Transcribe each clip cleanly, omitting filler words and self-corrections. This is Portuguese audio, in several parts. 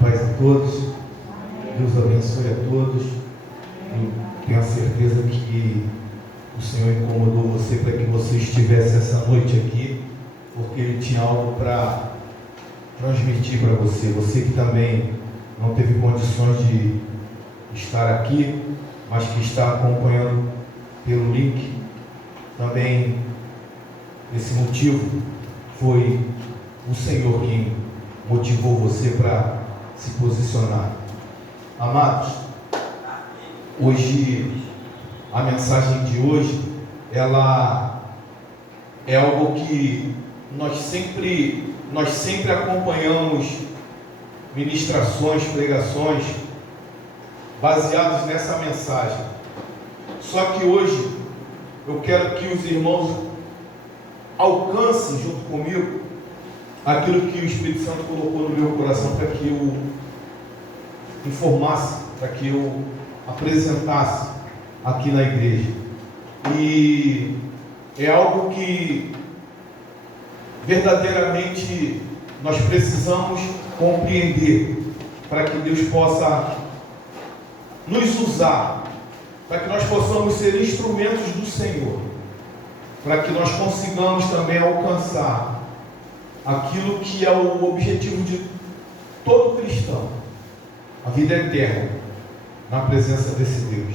Paz a todos, Deus abençoe a todos. Eu tenho a certeza que o Senhor incomodou você para que você estivesse essa noite aqui, porque Ele tinha algo para transmitir para você. Você que também não teve condições de estar aqui, mas que está acompanhando pelo link, também esse motivo foi o Senhor quem motivou você para se posicionar. Amados, hoje, a mensagem de hoje, ela é algo que nós sempre acompanhamos ministrações, pregações baseadas nessa mensagem. Só que hoje eu quero que os irmãos alcancem junto comigo aquilo que o Espírito Santo colocou no meu coração para que eu informasse, para que eu apresentasse aqui na igreja. E é algo que verdadeiramente nós precisamos compreender para que Deus possa nos usar, para que nós possamos ser instrumentos do Senhor, para que nós consigamos também alcançar aquilo que é o objetivo de todo cristão, a vida eterna na presença desse Deus.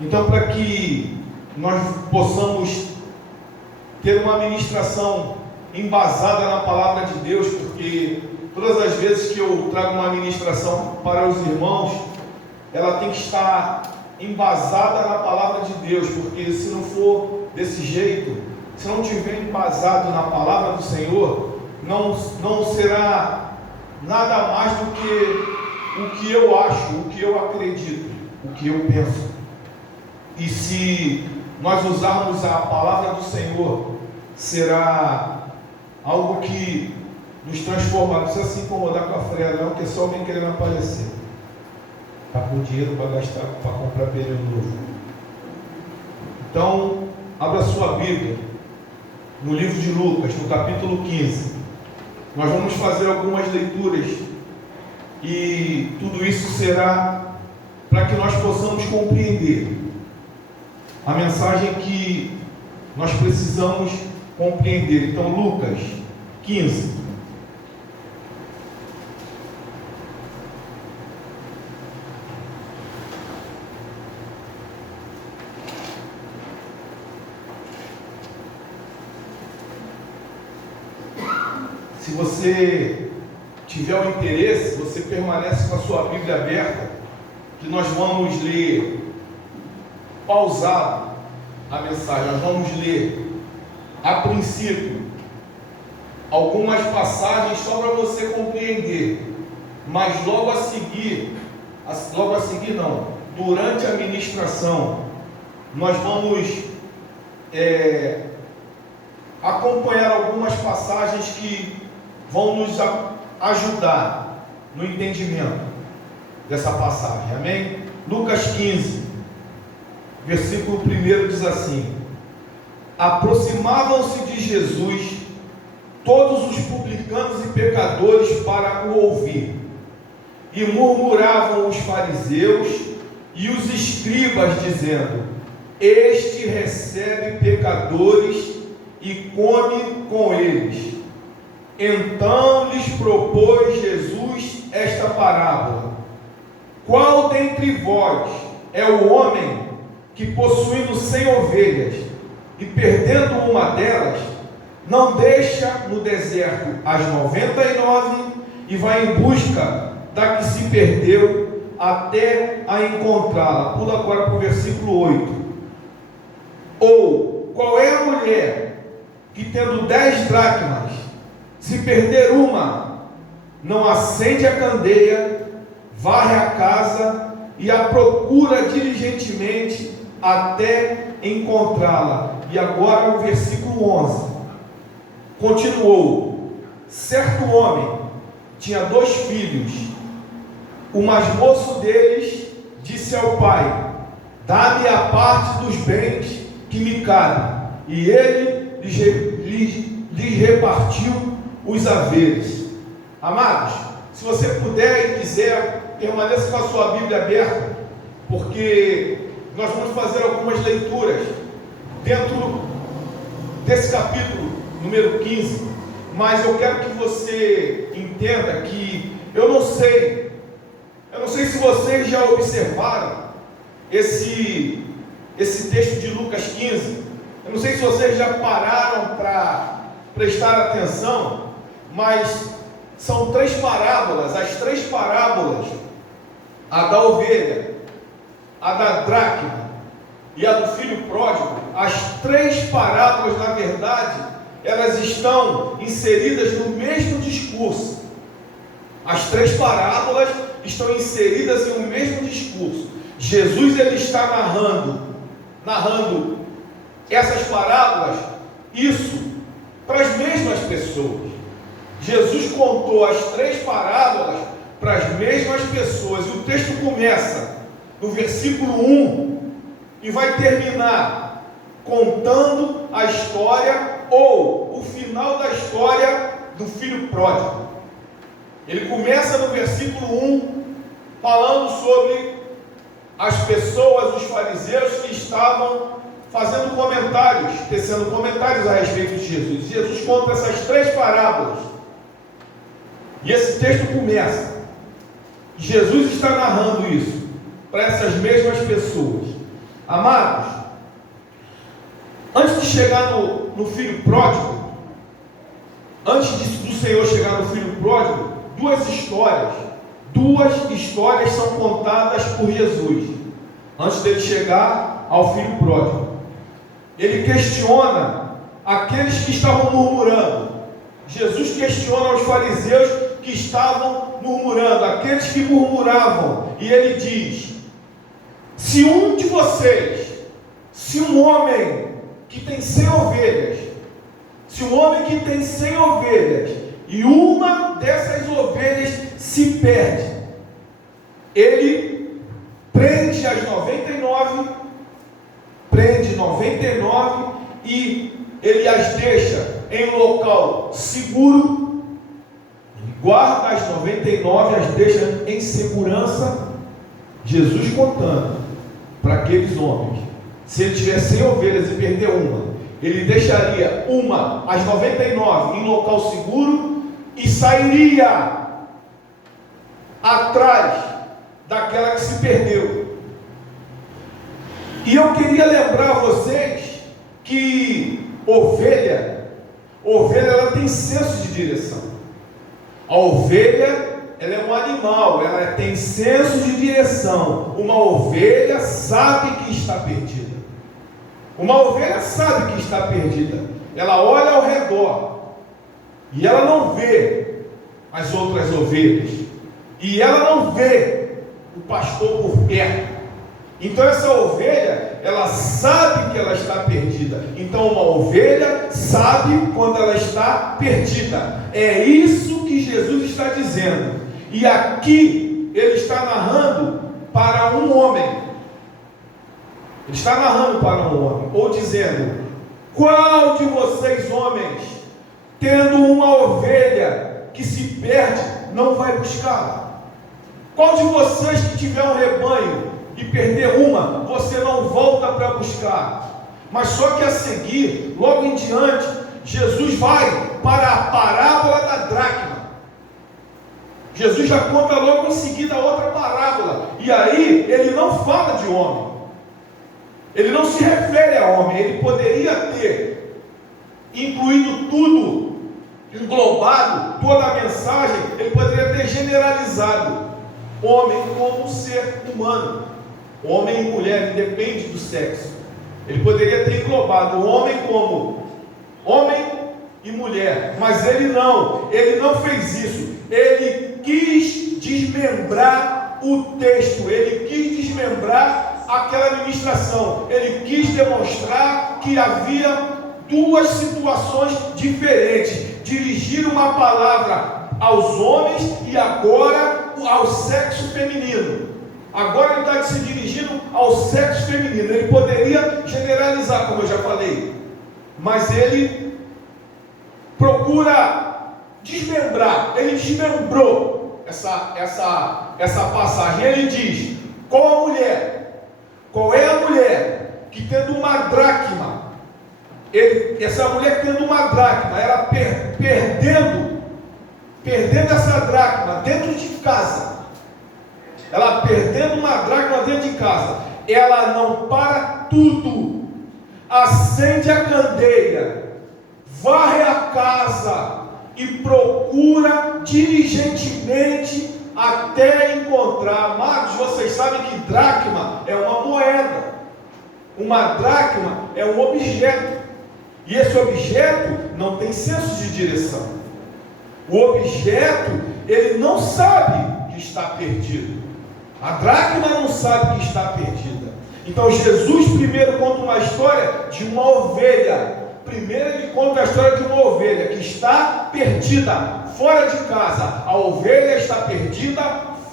Então, para que nós possamos ter uma ministração embasada na palavra de Deus, porque todas as vezes que eu trago uma ministração para os irmãos, ela tem que estar embasada na palavra de Deus, porque se não for desse jeito, se não tiver embasado na palavra do Senhor, não será nada mais do que o que eu acho, o que eu acredito, o que eu penso. E se nós usarmos a palavra do Senhor, será algo que nos transforma. Não precisa se incomodar com a freira, não, porque é só alguém querendo aparecer. Está com dinheiro para gastar, para comprar pneu novo. Então, abra sua Bíblia no livro de Lucas, no capítulo 15. Nós vamos fazer algumas leituras e tudo isso será para que nós possamos compreender a mensagem que nós precisamos compreender. Então, Lucas 15. Se você tiver o interesse, você permanece com a sua Bíblia aberta, que nós vamos ler pausado a mensagem. Nós vamos ler a princípio algumas passagens só para você compreender, mas logo a seguir não, durante a ministração, nós vamos acompanhar algumas passagens que vão nos ajudar no entendimento dessa passagem, amém? Lucas 15, versículo 1 diz assim: aproximavam-se de Jesus todos os publicanos e pecadores para o ouvir, e murmuravam os fariseus e os escribas, dizendo: este recebe pecadores e come com eles. Então lhes propôs Jesus esta parábola: qual dentre vós é o homem que, possuindo 100 ovelhas e perdendo uma delas, não deixa no deserto as 99 e vai em busca da que se perdeu até a encontrá-la? Pula agora para o versículo 8. Ou qual é a mulher que, tendo 10 dracmas, se perder uma, não acende a candeia, varre a casa e a procura diligentemente até encontrá-la? E agora o versículo 11. Continuou: certo homem tinha 2 filhos. O mais moço deles disse ao pai: dá-me a parte dos bens que me cabe. E ele lhes repartiu os haveres. Amados, se você puder e quiser, permaneça com a sua Bíblia aberta, porque nós vamos fazer algumas leituras dentro desse capítulo número 15, mas eu quero que você entenda que eu não sei se vocês já observaram esse texto de Lucas 15, eu não sei se vocês já pararam para prestar atenção, mas são 3 parábolas, as 3 parábolas, a da ovelha, a da dracma e a do filho pródigo. As 3 parábolas, na verdade, elas estão inseridas no mesmo discurso. As 3 parábolas estão inseridas em um mesmo discurso. Jesus, ele está narrando essas parábolas, isso para as mesmas pessoas. Jesus contou as 3 parábolas para as mesmas pessoas, e o texto começa no versículo 1 e vai terminar contando a história ou o final da história do filho pródigo. Ele começa no versículo 1 falando sobre as pessoas, os fariseus que estavam fazendo comentários, tecendo comentários a respeito de Jesus. Jesus conta essas 3 parábolas. E esse texto começa. Jesus está narrando isso para essas mesmas pessoas. Amados, antes de chegar no filho pródigo, antes do Senhor chegar no filho pródigo, 2 histórias são contadas por Jesus, antes dele chegar ao filho pródigo. Ele questiona aqueles que estavam murmurando. Jesus questiona os fariseus que estavam murmurando, aqueles que murmuravam, e ele diz: se um de vocês, se um homem que tem 100 ovelhas, e uma dessas ovelhas se perde, ele prende 99 e ele as deixa em um local seguro, guarda as 99, as deixa em segurança. Jesus contando para aqueles homens, se ele tiver 100 ovelhas e perder uma, ele deixaria as 99 em local seguro e sairia atrás daquela que se perdeu. E eu queria lembrar a vocês que ovelha ela tem senso de direção. A ovelha, ela é um animal, ela tem senso de direção. Uma ovelha sabe que está perdida. Ela olha ao redor e ela não vê as outras ovelhas, e ela não vê o pastor por perto. Então essa ovelha, ela sabe que ela está perdida. Então uma ovelha sabe quando ela está perdida. É isso que Jesus está dizendo. E aqui ele está narrando para um homem. Ou dizendo: qual de vocês, homens, tendo uma ovelha que se perde, não vai buscá-la? Qual de vocês que tiver um rebanho e perder uma, você não volta para buscar? Mas só que a seguir, logo em diante, Jesus vai para a parábola da dracma. Jesus já conta logo em seguida outra parábola, e aí ele não fala de homem, ele não se refere a homem. Ele poderia ter incluído tudo, englobado toda a mensagem, ele poderia ter generalizado homem como um ser humano, homem e mulher, independe do sexo. Ele poderia ter englobado o homem como homem e mulher, mas ele não fez isso. Ele quis desmembrar o texto, ele quis desmembrar aquela ministração, ele quis demonstrar que havia 2 situações diferentes: dirigir uma palavra aos homens e agora ao sexo feminino. Agora ele está se dirigindo ao sexo feminino. Ele poderia generalizar, como eu já falei, mas ele procura desmembrar. Ele desmembrou essa passagem. Ele diz: qual a mulher? Qual é a mulher que tendo uma dracma, essa mulher tendo uma dracma, ela perdendo essa dracma dentro de casa, ela perdendo uma dracma dentro de casa, ela não para tudo, acende a candeia, varre a casa e procura diligentemente até encontrar. Amados, vocês sabem que dracma é uma moeda, uma dracma é um objeto, e esse objeto não tem senso de direção. O objeto, ele não sabe que está perdido. A dracma não sabe que está perdida. Então Jesus primeiro conta uma história de uma ovelha. Primeiro ele conta a história de uma ovelha que está perdida fora de casa. A ovelha está perdida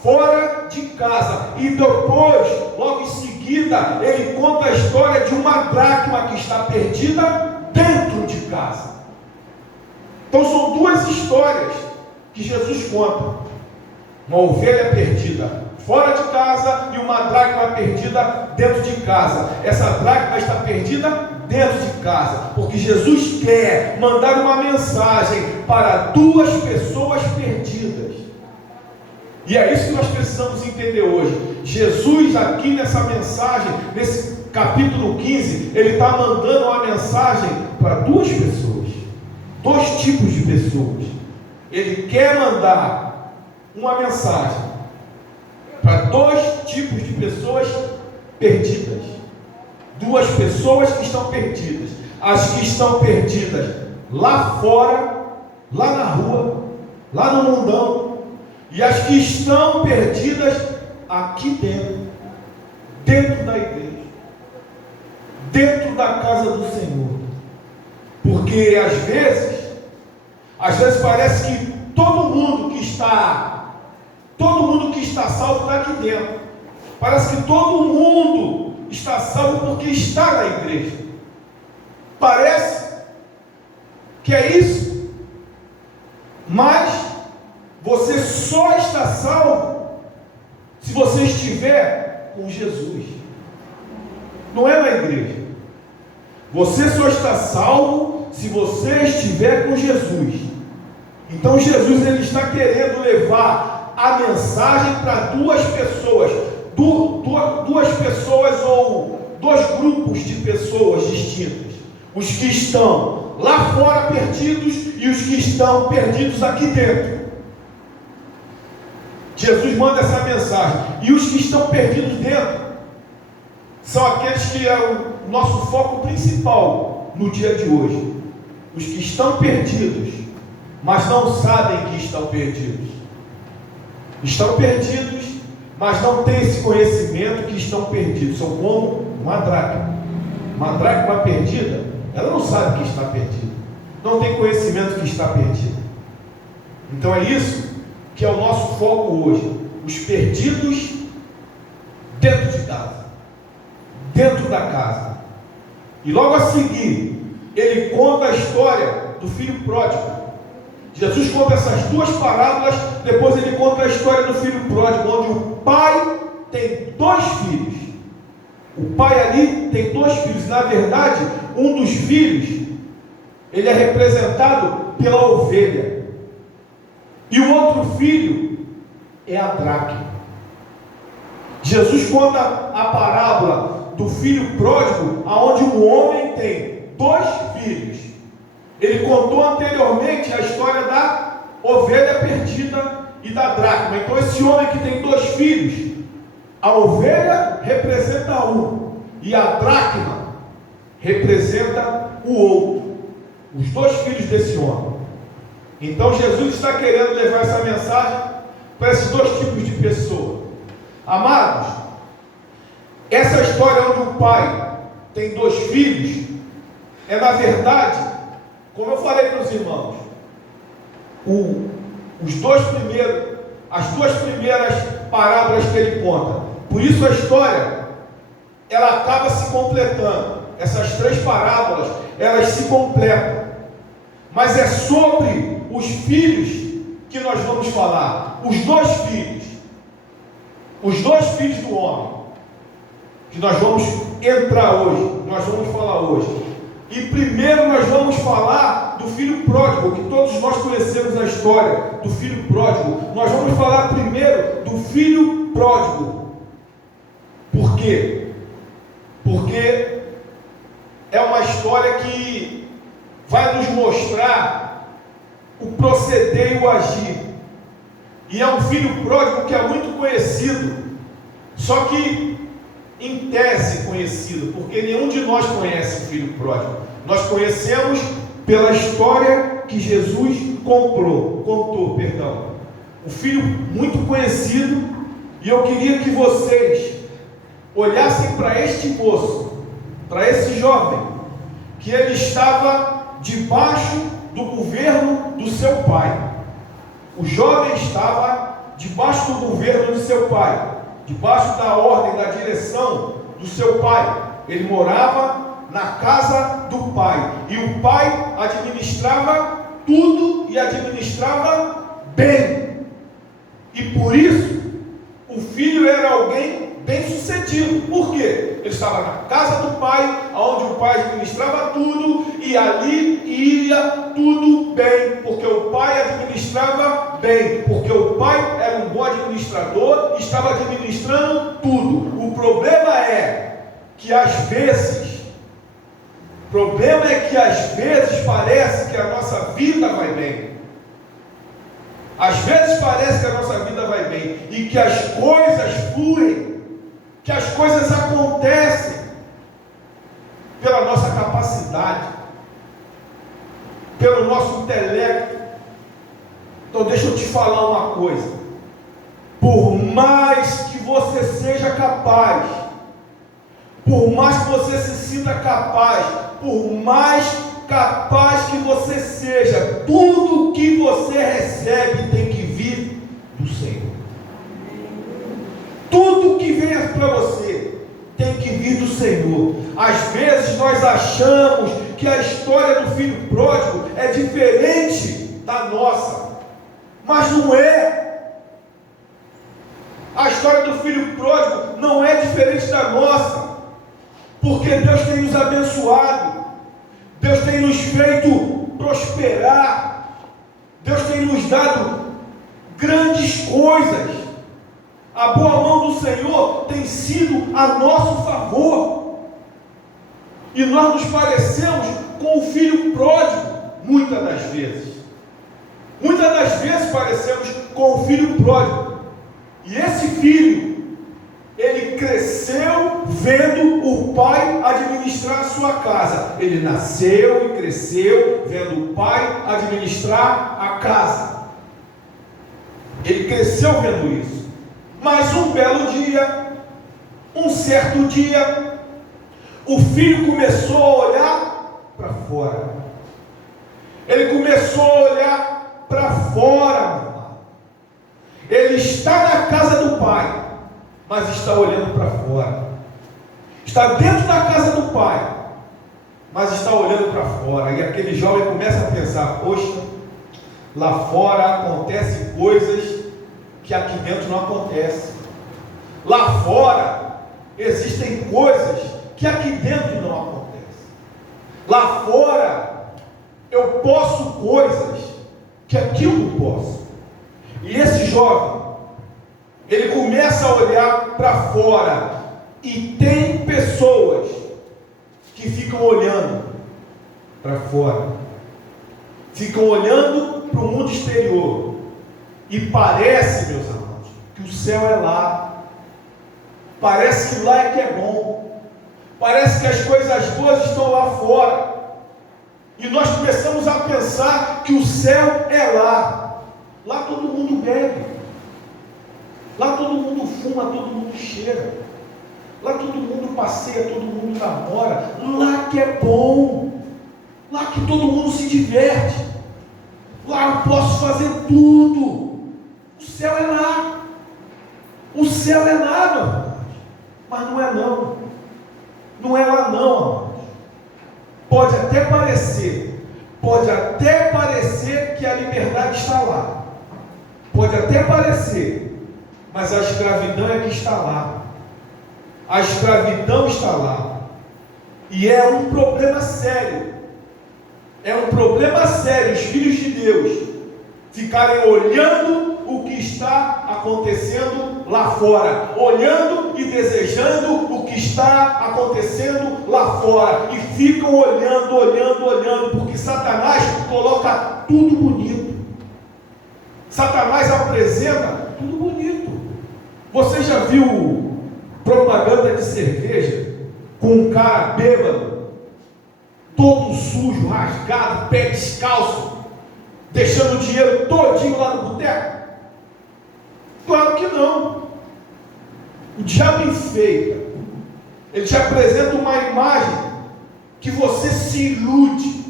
fora de casa. E depois, logo em seguida, ele conta a história de uma dracma que está perdida dentro de casa. Então são duas histórias que Jesus conta: uma ovelha perdida fora de casa e uma dracma perdida dentro de casa. Essa dracma está perdida dentro de casa, porque Jesus quer mandar uma mensagem para duas pessoas perdidas. E é isso que nós precisamos entender hoje. Jesus aqui nessa mensagem, nesse capítulo 15, ele está mandando uma mensagem para duas pessoas, dois tipos de pessoas. Ele quer mandar uma mensagem para dois tipos de pessoas perdidas. Duas pessoas que estão perdidas. As que estão perdidas lá fora, lá na rua, lá no mundão, e as que estão perdidas aqui dentro da igreja, dentro da casa do Senhor. Porque às vezes parece que todo mundo que está salvo está aqui dentro. Parece que todo mundo está salvo porque está na igreja. Parece que é isso. Mas você só está salvo se você estiver com Jesus. Não é na igreja. Você só está salvo se você estiver com Jesus. Então Jesus ele está querendo levar a mensagem para duas pessoas, duas pessoas ou dois grupos de pessoas distintas: os que estão lá fora perdidos e os que estão perdidos aqui dentro. Jesus manda essa mensagem. E os que estão perdidos dentro são aqueles que é o nosso foco principal no dia de hoje. Os que estão perdidos, mas não sabem que estão perdidos. Estão perdidos, mas não têm esse conhecimento que estão perdidos. São como uma dracma. Uma dracma perdida, ela não sabe que está perdida. Não tem conhecimento que está perdida. Então é isso que é o nosso foco hoje. Os perdidos dentro de casa. Dentro da casa. E logo a seguir, ele conta a história do filho pródigo. Jesus conta essas duas parábolas, depois ele conta a história do filho pródigo, onde o pai tem dois filhos. O pai ali tem dois filhos. Na verdade, um dos filhos, ele é representado pela ovelha. E o outro filho é a dracma. Jesus conta a parábola do filho pródigo, aonde um homem tem dois filhos. Ele contou anteriormente a história da ovelha perdida e da dracma. Então esse homem que tem dois filhos, a ovelha representa um e a dracma representa o outro, os dois filhos desse homem. Então Jesus está querendo levar essa mensagem para esses dois tipos de pessoa. Amados, essa história onde o pai tem dois filhos é, na verdade, como eu falei para os irmãos, as duas primeiras parábolas que ele conta. Por isso a história, ela acaba se completando. Essas três parábolas, elas se completam. Mas é sobre os filhos que nós vamos falar, os dois filhos do homem, que nós vamos entrar hoje, nós vamos falar hoje. E primeiro nós vamos falar do filho pródigo, que todos nós conhecemos a história do filho pródigo. Nós vamos falar primeiro do filho pródigo. Por quê? Porque é uma história que vai nos mostrar o proceder e o agir. E é um filho pródigo que é muito conhecido, só que em tese conhecido, porque nenhum de nós conhece o filho pródigo. Nós conhecemos pela história que Jesus contou. O filho muito conhecido, e eu queria que vocês olhassem para este moço, para esse jovem, que ele estava debaixo do governo do seu pai. O jovem estava debaixo do governo do seu pai, debaixo da ordem, da direção do seu pai. Ele morava na casa do pai, e o pai administrava tudo e administrava bem, e por isso o filho era alguém bem sucedido. Por quê? Ele estava na casa do pai, onde o pai administrava tudo, e ali ia tudo bem, porque o pai administrava bem, porque o pai era um bom administrador e estava administrando tudo. O problema é que às vezes parece que a nossa vida vai bem. Às vezes parece que a nossa vida vai bem e que as coisas fluem, que as coisas acontecem pela nossa capacidade, pelo nosso intelecto. Então deixa eu te falar uma coisa: por mais que você seja capaz, por mais que você se sinta capaz, por mais capaz que você seja, tudo que você recebe tem que vir do Senhor. Tudo que venha para você tem que vir do Senhor. Às vezes nós achamos que a história do filho pródigo é diferente da nossa, mas não é. A história do filho pródigo não é diferente da nossa, porque Deus tem nos abençoado, Deus tem nos feito prosperar, Deus tem nos dado grandes coisas. A boa mão do Senhor tem sido a nosso favor, e nós nos parecemos com o filho pródigo, muitas das vezes parecemos com o filho pródigo. E esse filho, ele cresceu vendo o pai administrar a sua casa. Ele nasceu e cresceu vendo o pai administrar a casa. Ele cresceu vendo isso. Mas um belo dia, um certo dia, o filho começou a olhar para fora. Ele começou a olhar para fora, meu irmão. Ele está na casa do pai, mas está olhando para fora. Está dentro da casa do pai, mas está olhando para fora. E aquele jovem começa a pensar: poxa, lá fora acontecem coisas que aqui dentro não acontecem. Lá fora existem coisas que aqui dentro não acontecem. Lá fora eu posso coisas que aqui eu não posso. E esse jovem, ele começa a olhar para fora, e tem pessoas que ficam olhando para fora, ficam olhando para o mundo exterior, e parece, meus amados, que o céu é lá. Parece que lá é que é bom. Parece que as coisas boas estão lá fora. E nós começamos a pensar que o céu é lá. Lá todo mundo bebe. Lá todo mundo fuma, todo mundo cheira. Lá todo mundo passeia, todo mundo namora. Lá que é bom. Lá que todo mundo se diverte. Lá eu posso fazer tudo. O céu é lá. O céu é lá, meu irmão. Mas não é não. Não é lá não, amados. Pode até parecer ver que a liberdade está lá. Pode até parecer, mas a escravidão é que está lá. A escravidão está lá. E é um problema sério. É um problema sério os filhos de Deus ficarem olhando o que está acontecendo lá fora, olhando e desejando o que está acontecendo lá fora, e ficam olhando, porque Satanás coloca tudo bonito. Satanás apresenta tudo bonito. Você já viu propaganda de cerveja com um cara bêbado, todo sujo, rasgado, pé descalço, deixando o dinheiro todinho lá no boteco? Claro que não. O diabo enfeita. Ele te apresenta uma imagem que você se ilude.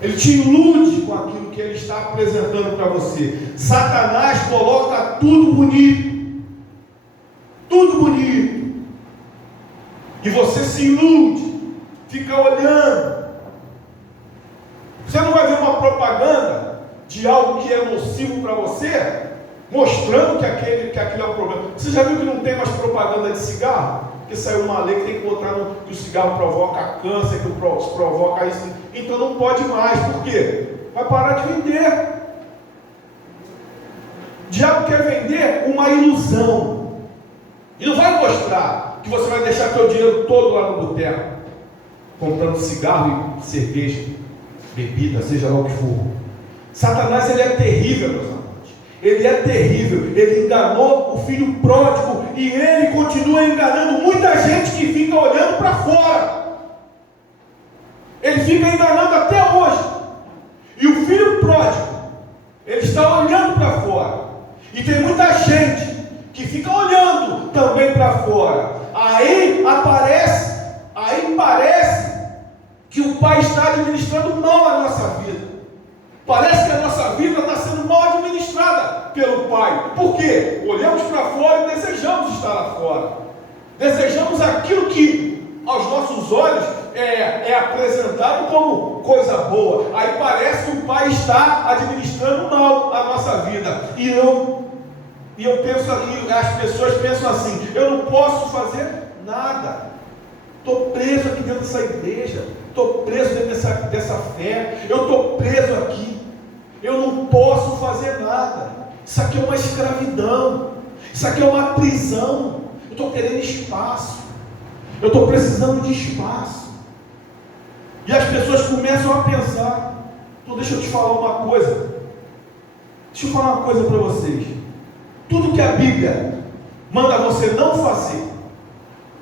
Ele te ilude com aquilo que ele está apresentando para você. Satanás coloca tudo bonito. Tudo bonito. E você se ilude. Fica olhando. Você não vai ver uma propaganda de algo que é nocivo para você, mostrando que aquilo é um problema. Você já viu que não tem mais propaganda de cigarro? Porque saiu uma lei que tem que botar que o cigarro provoca câncer, que provoca isso. Então não pode mais. Por quê? Vai parar de vender. O diabo quer vender uma ilusão. E não vai mostrar que você vai deixar seu dinheiro todo lá no boteco, comprando cigarro e cerveja, bebida, seja lá o que for. Satanás, ele é terrível, meus amados. Ele é terrível. Ele enganou o filho pródigo e ele continua enganando muita gente que fica olhando para fora. Ele fica enganando até hoje. E o filho pródigo, ele está olhando para fora. E tem muita gente que fica olhando também para fora. Aí parece que o pai está administrando mal a nossa vida. Parece que a nossa vida está sendo mal administrada pelo pai. Por quê? Olhamos para fora e desejamos estar lá fora. Desejamos aquilo que aos nossos olhos é apresentado como coisa boa. Aí parece que o pai está administrando mal a nossa vida. E eu penso aqui, as pessoas pensam assim: eu não posso fazer nada. Estou preso aqui dentro dessa igreja. Estou preso dentro dessa fé. Eu estou preso aqui. Eu não posso fazer nada. Isso aqui é uma escravidão. Isso aqui é uma prisão. Eu estou querendo espaço. Eu estou precisando de espaço. E as pessoas começam a pensar. Então deixa eu te falar uma coisa. Deixa eu falar uma coisa para vocês. Tudo que a Bíblia manda você não fazer,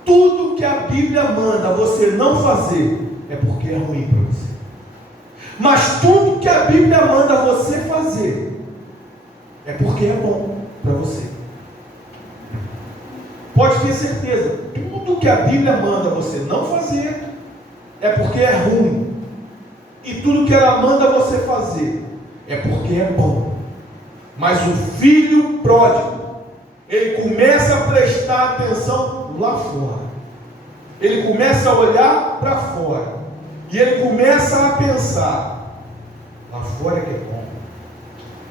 tudo que a Bíblia manda você não fazer, é porque é ruim para você. Mas tudo que a Bíblia manda você fazer, é porque é bom para você. Pode ter certeza, tudo que a Bíblia manda você não fazer, é porque é ruim. E tudo que ela manda você fazer, é porque é bom. Mas o filho pródigo, ele começa a prestar atenção lá fora. Ele começa a olhar para fora. E ele começa a pensar: lá fora é que é bom.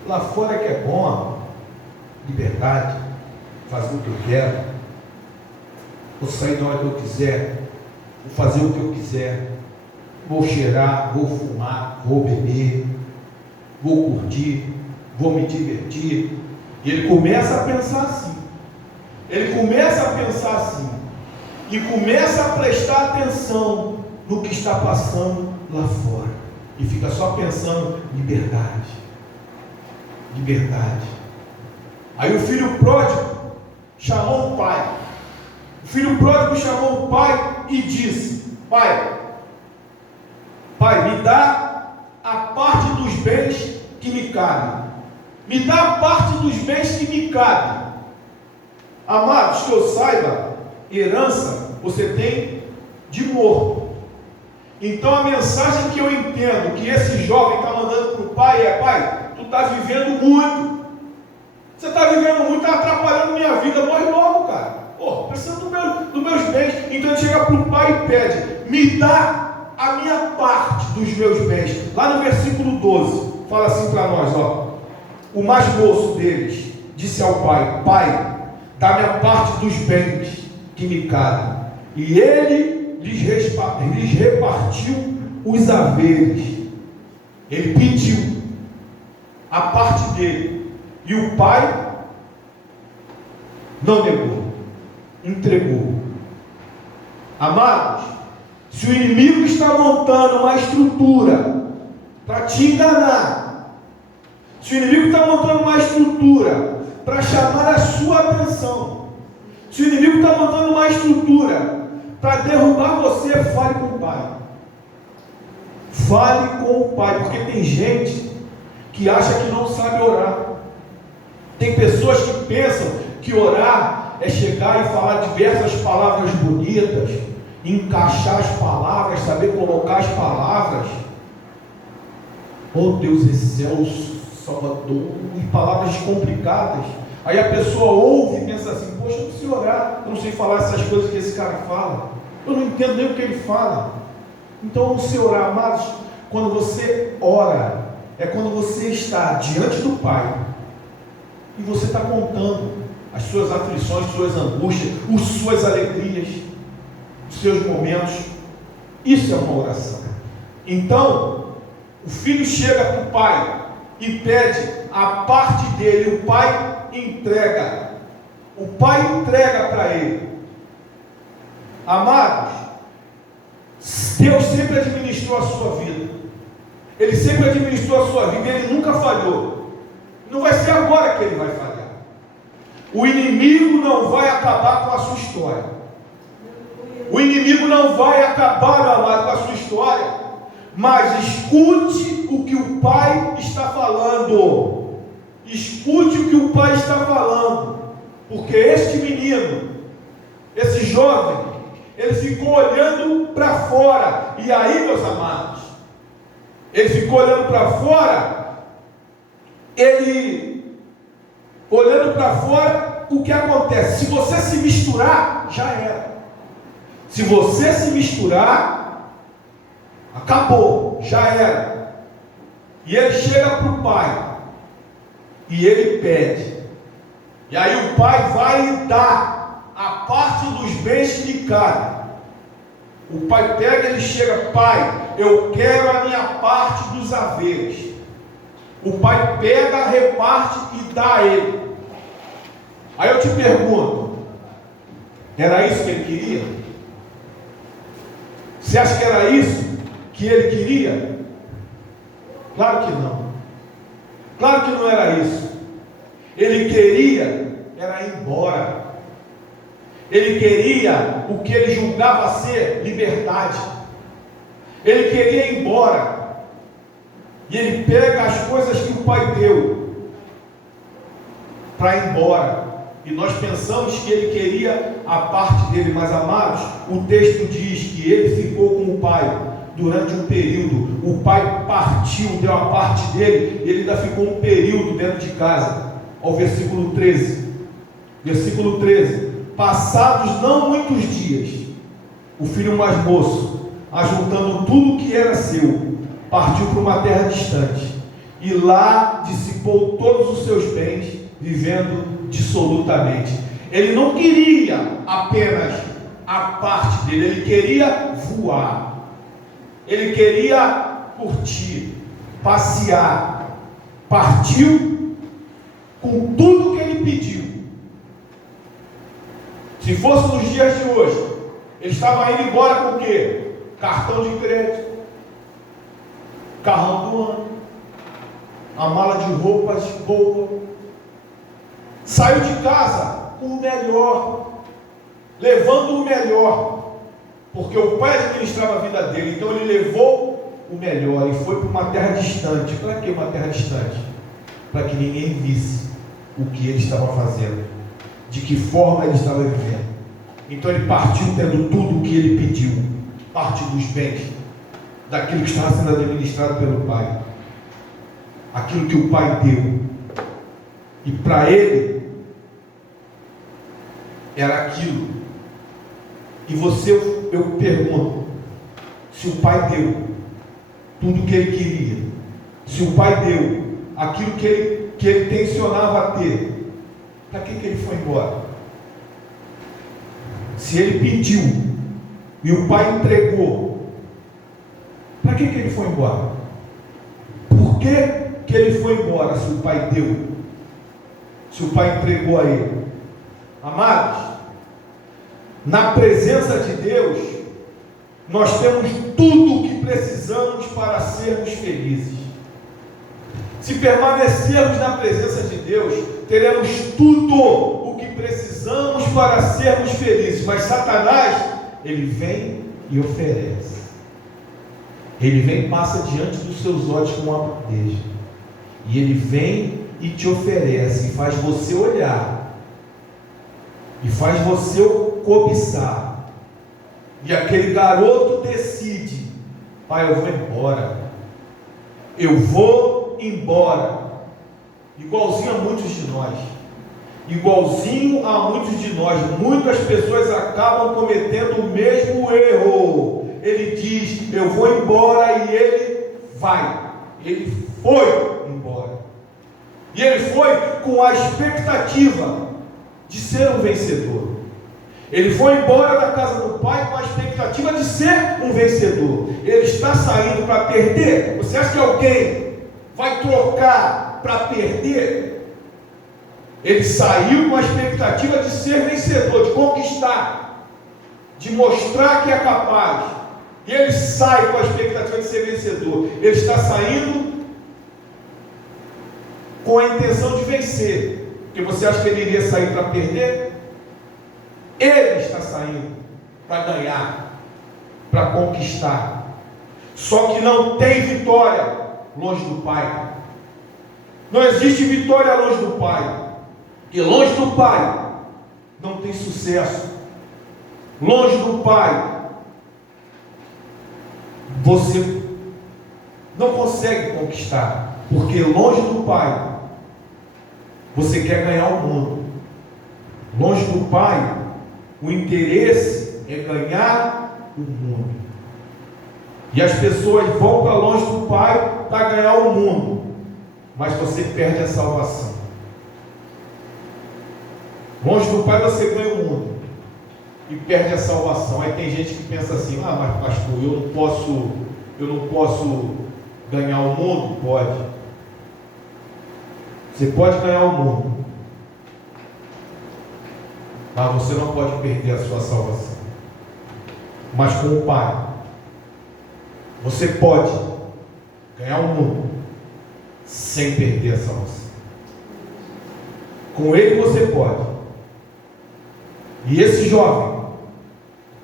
Lá fora é que é bom. Liberdade. Fazer o que eu quero. Vou sair na hora que eu quiser. Vou fazer o que eu quiser. Vou cheirar, vou fumar, vou beber. Vou curtir. Vou me divertir. E ele começa a pensar assim. Ele começa a pensar assim. E começa a prestar atenção no que está passando lá fora. E fica só pensando: liberdade. Liberdade. Aí o filho pródigo chamou o pai. O filho pródigo chamou o pai e disse: Pai, me dá a parte dos bens que me cabem. Me dá a parte dos bens que me cabem. Amados, que eu saiba, herança você tem de morto. Então a mensagem que eu entendo que esse jovem está mandando para o pai é: pai, tu está vivendo muito. Você está vivendo muito, está atrapalhando minha vida. Morre logo, cara. Pô, precisando dos meus bens. Então ele chega para o pai e pede: me dá a minha parte dos meus bens. Lá no versículo 12, fala assim para nós, ó. O mais moço deles disse ao pai: Pai, dá-me a parte dos bens que me cabem. E ele lhes repartiu os haveres. Ele pediu a parte dele. E o pai não negou, entregou. Amados, se o inimigo está montando uma estrutura para te enganar, se o inimigo está montando uma estrutura para chamar a sua atenção, se o inimigo está montando uma estrutura para derrubar você, fale com o Pai. Fale com o Pai, porque tem gente que acha que não sabe orar. Tem pessoas que pensam que orar é chegar e falar diversas palavras bonitas, encaixar as palavras, saber colocar as palavras. Oh Deus excelso, Salvador, e palavras complicadas. Aí a pessoa ouve e pensa assim: poxa, eu não sei orar, eu não sei falar essas coisas que esse cara fala, eu não entendo nem o que ele fala. Então eu não sei orar. Mas quando você ora, é quando você está diante do Pai e você está contando as suas aflições, suas angústias, as suas alegrias, os seus momentos. Isso é uma oração. Então o filho chega para o pai e pede a parte dele. O pai entrega. O pai entrega para ele. Amados, Deus sempre administrou a sua vida. Ele sempre administrou a sua vida. Ele nunca falhou. Não vai ser agora que ele vai falhar. O inimigo não vai acabar com a sua história. O inimigo não vai acabar, meu amado, com a sua história. Mas escute o que o pai está falando. Escute o que o pai está falando. Porque este menino, esse jovem, ele ficou olhando para fora. E aí, meus amados, ele ficou olhando para fora. Ele olhando para fora, o que acontece? Se você se misturar, já era. Se você se misturar, acabou, já era. E ele chega para o pai e ele pede. E aí o pai vai lhe dar a parte dos bens que lhe cabem. O pai pega e ele chega: Pai, eu quero a minha parte dos haveres. O pai pega, reparte e dá a ele. Aí eu te pergunto: era isso que ele queria? Você acha que era isso que ele queria? Claro que não. Claro que não era isso. Ele queria era ir embora. Ele queria o que ele julgava ser liberdade. Ele queria ir embora. E ele pega as coisas que o pai deu para ir embora. E nós pensamos que ele queria a parte dele. Mas, amados, o texto diz que ele ficou com o pai durante um período. O pai partiu, deu a parte dele, e ele ainda ficou um período dentro de casa. Ao versículo 13. Versículo 13. Passados não muitos dias, o filho mais moço, ajuntando tudo que era seu, partiu para uma terra distante, e lá dissipou todos os seus bens, vivendo dissolutamente. Ele não queria apenas a parte dele, ele queria voar, ele queria curtir, passear. Partiu com tudo que ele pediu. Se fosse nos dias de hoje, ele estava indo embora com o quê? Cartão de crédito, carrão do ano, a mala de roupas boa. Saiu de casa com o melhor, levando o melhor, porque o pai administrava a vida dele. Então ele levou o melhor e foi para uma terra distante. Para que uma terra distante? Para que ninguém visse o que ele estava fazendo, de que forma ele estava vivendo. Então ele partiu tendo tudo o que ele pediu, parte dos bens, daquilo que estava sendo administrado pelo pai, aquilo que o pai deu. E para ele era aquilo. E você, eu pergunto, Se o pai deu tudo o que ele queria, se o pai deu aquilo que ele tensionava ter, para que ele foi embora? Se ele pediu e o pai entregou, para que ele foi embora? Por que ele foi embora se o pai deu? Se o pai entregou a ele? Amados, na presença de Deus, nós temos tudo o que precisamos para sermos felizes. Se permanecermos na presença de Deus, teremos tudo o que precisamos para sermos felizes. Mas Satanás, ele vem e oferece. Ele vem e passa diante dos seus olhos com uma bandeja. E ele vem e te oferece, e faz você olhar, e faz você cobiçar. E aquele garoto decide: pai, eu vou embora. Eu vou embora. Igualzinho a muitos de nós. Igualzinho a muitos de nós. Muitas pessoas acabam cometendo o mesmo erro. Ele diz: eu vou embora, e ele vai. Ele foi embora. E ele foi com a expectativa de ser um vencedor. Ele foi embora da casa do pai com a expectativa de ser um vencedor. Ele está saindo para perder? Você acha que alguém vai trocar para perder? Ele saiu com a expectativa de ser vencedor, de conquistar, de mostrar que é capaz. E ele sai com a expectativa de ser vencedor. Ele está saindo com a intenção de vencer. Porque você acha que ele iria sair para perder? Ele está saindo para ganhar, para conquistar. Só que não tem vitória longe do Pai. Não existe vitória longe do Pai. Porque longe do Pai não tem sucesso. Longe do Pai você não consegue conquistar. Porque longe do Pai você quer ganhar o mundo. Longe do Pai, o interesse é ganhar o mundo. E as pessoas vão para longe do Pai para ganhar o mundo, mas você perde a salvação. Longe do Pai você ganha o mundo e perde a salvação. Aí tem gente que pensa assim: ah, mas pastor, eu não posso ganhar o mundo? Pode. Você pode ganhar o mundo, mas você não pode perder a sua salvação. Mas com o Pai, você pode ganhar o mundo sem perder a salvação. Com Ele você pode. E esse jovem,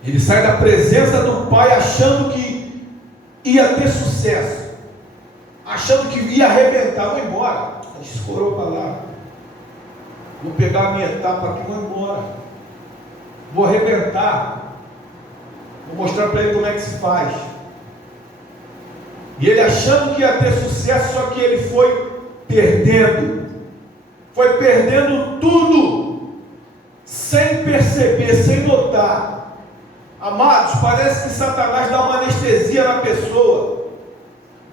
ele sai da presença do Pai achando que ia ter sucesso, achando que ia arrebentar. Vou embora. Escorou para lá. Vou pegar a minha etapa aqui e vou embora. Vou arrebentar. Vou mostrar para ele como é que se faz. E ele achando que ia ter sucesso, só que ele foi perdendo. Foi perdendo tudo, sem perceber, sem notar. Amados, parece que Satanás dá uma anestesia na pessoa.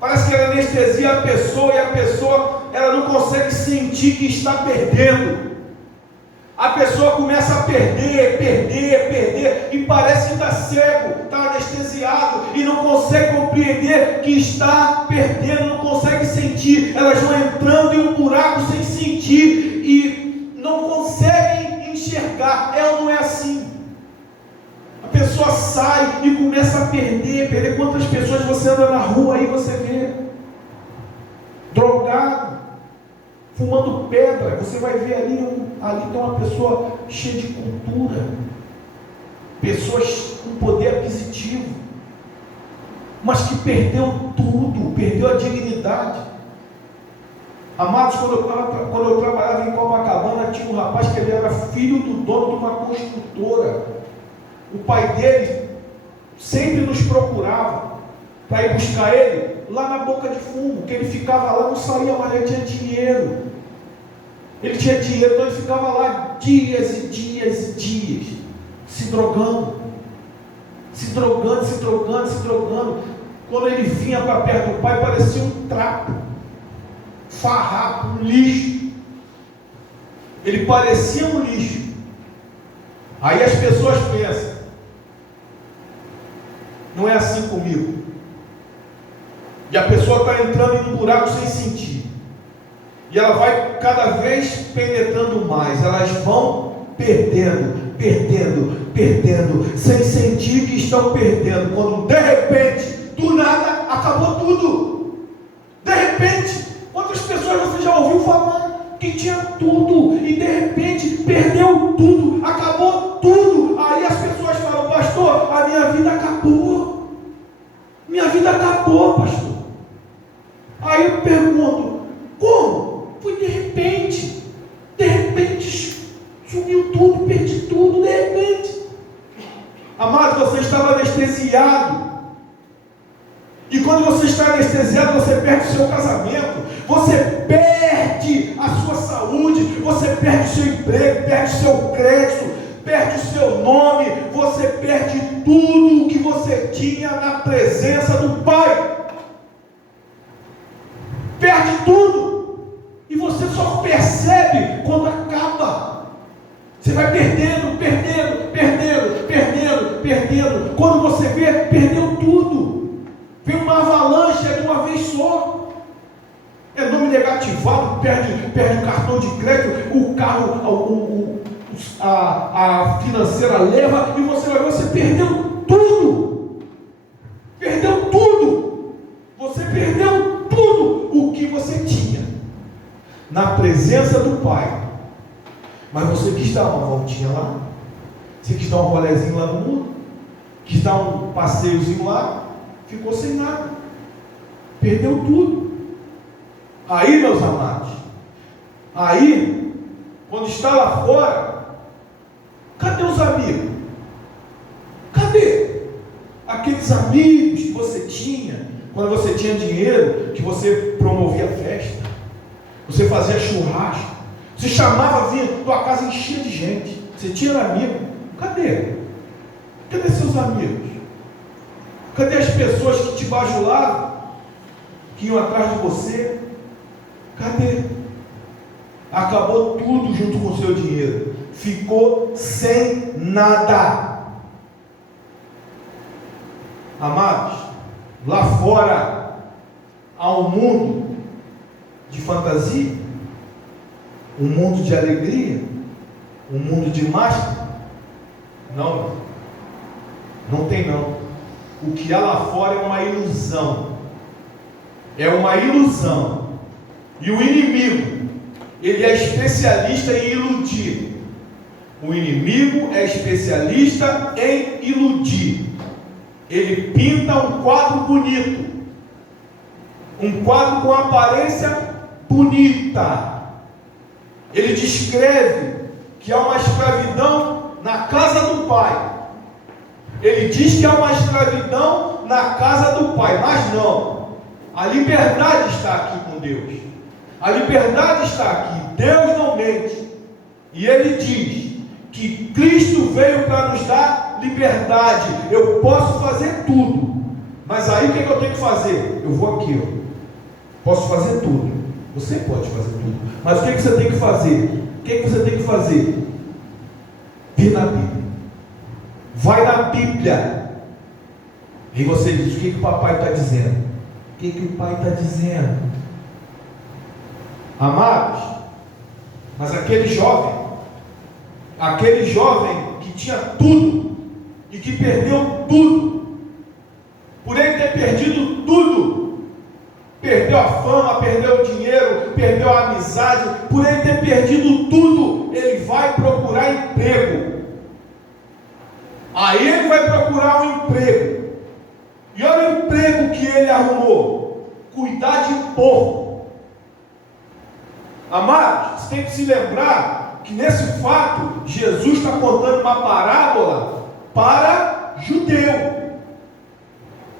Parece que ele anestesia a pessoa, e a pessoa, ela não consegue sentir que está perdendo. A pessoa começa a perder, e parece que está cego, está anestesiado, e não consegue compreender que está perdendo, não consegue sentir. Elas vão entrando em um buraco sem sentir, e não conseguem enxergar. É ou não é assim? A pessoa sai e começa a perder. Quantas pessoas você anda na rua aí, você vê drogado, fumando pedra. Você vai ver ali tem uma pessoa cheia de cultura, pessoas com poder aquisitivo, mas que perdeu tudo, perdeu a dignidade. Amados, quando eu trabalhava em Copacabana, tinha um rapaz que ele era filho do dono de uma construtora. O pai dele sempre nos procurava para ir buscar ele lá na Boca de Fumo, que ele ficava lá, não saía, mas ele tinha dinheiro. Ele tinha dinheiro, então ele ficava lá dias e dias e dias, se drogando, drogando, se drogando, se drogando. Quando ele vinha para perto do pai, parecia um trapo, farrapo, um lixo. Ele parecia um lixo. Aí as pessoas pensam, não é assim comigo. E a pessoa está entrando em um buraco sem sentir. E ela vai cada vez penetrando mais. Elas vão perdendo, sem sentir que estão perdendo. Quando de repente, do nada, acabou tudo. De repente, quantas pessoas você já ouviu falar que tinha tudo e de repente perdeu tudo, acabou tudo? Aí as pessoas falam, pastor, a minha vida acabou. Minha vida acabou, pastor. Aí eu pergunto, como? Foi de repente sumiu tudo, perdi tudo, de repente. Amado, você estava anestesiado. E quando você está anestesiado, você perde o seu casamento, você perde a sua saúde, você perde o seu emprego, perde o seu crédito, perde o seu nome, você perde tudo o que você tinha na presença do Pai. Perde tudo. E você só percebe quando acaba. Você vai perdendo. Quando você vê, perdeu tudo. Vem uma avalanche de uma vez só. É nome negativado, perde o cartão de crédito, o carro, a financeira leva, e você vai ver, você perdeu tudo. Você perdeu tudo o que você tinha na presença do Pai. Mas você quis dar uma voltinha lá, você quis dar um rolezinho lá no mundo, quis dar um passeiozinho lá, ficou sem nada, perdeu tudo. Aí, meus amados, quando está lá fora, cadê os amigos? Cadê aqueles amigos que você tinha quando você tinha dinheiro, que você promovia festa, você fazia churrasco, você chamava, vinha, tua casa enchia de gente, você tinha amigo? Cadê? Cadê seus amigos? Cadê as pessoas que te bajulavam, que iam atrás de você? Cadê? Acabou tudo junto com o seu dinheiro, ficou sem nada. Amados, lá fora há um mundo de fantasia, um mundo de alegria, um mundo de máscara. Não tem não. O que há lá fora é uma ilusão. É uma ilusão. E o inimigo, ele é especialista em iludir. O inimigo é especialista em iludir. Ele pinta um quadro bonito, um quadro com aparência bonita. Ele descreve que há uma escravidão na casa do Pai. Ele diz que há uma escravidão na casa do Pai, mas não. A liberdade está aqui com Deus. A liberdade está aqui. Deus não mente. E ele diz que Cristo veio para nos dar liberdade. Eu posso fazer tudo. Mas aí o que eu tenho que fazer? Eu vou aqui, ó. Posso fazer tudo. Você pode fazer tudo. Mas o que você tem que fazer? O que você tem que fazer? Vir na Bíblia. Vai na Bíblia. E você diz, o que o papai está dizendo? O que o pai está dizendo? Amados, mas aquele jovem que tinha tudo e que perdeu tudo, por ele ter perdido tudo, perdeu a fama, perdeu o dinheiro, perdeu a amizade, por ele ter perdido tudo, ele vai procurar emprego. Aí ele vai procurar um emprego. E olha o emprego que ele arrumou: cuidar de porco. Amados, você tem que se lembrar que nesse fato, Jesus está contando uma parábola para judeu.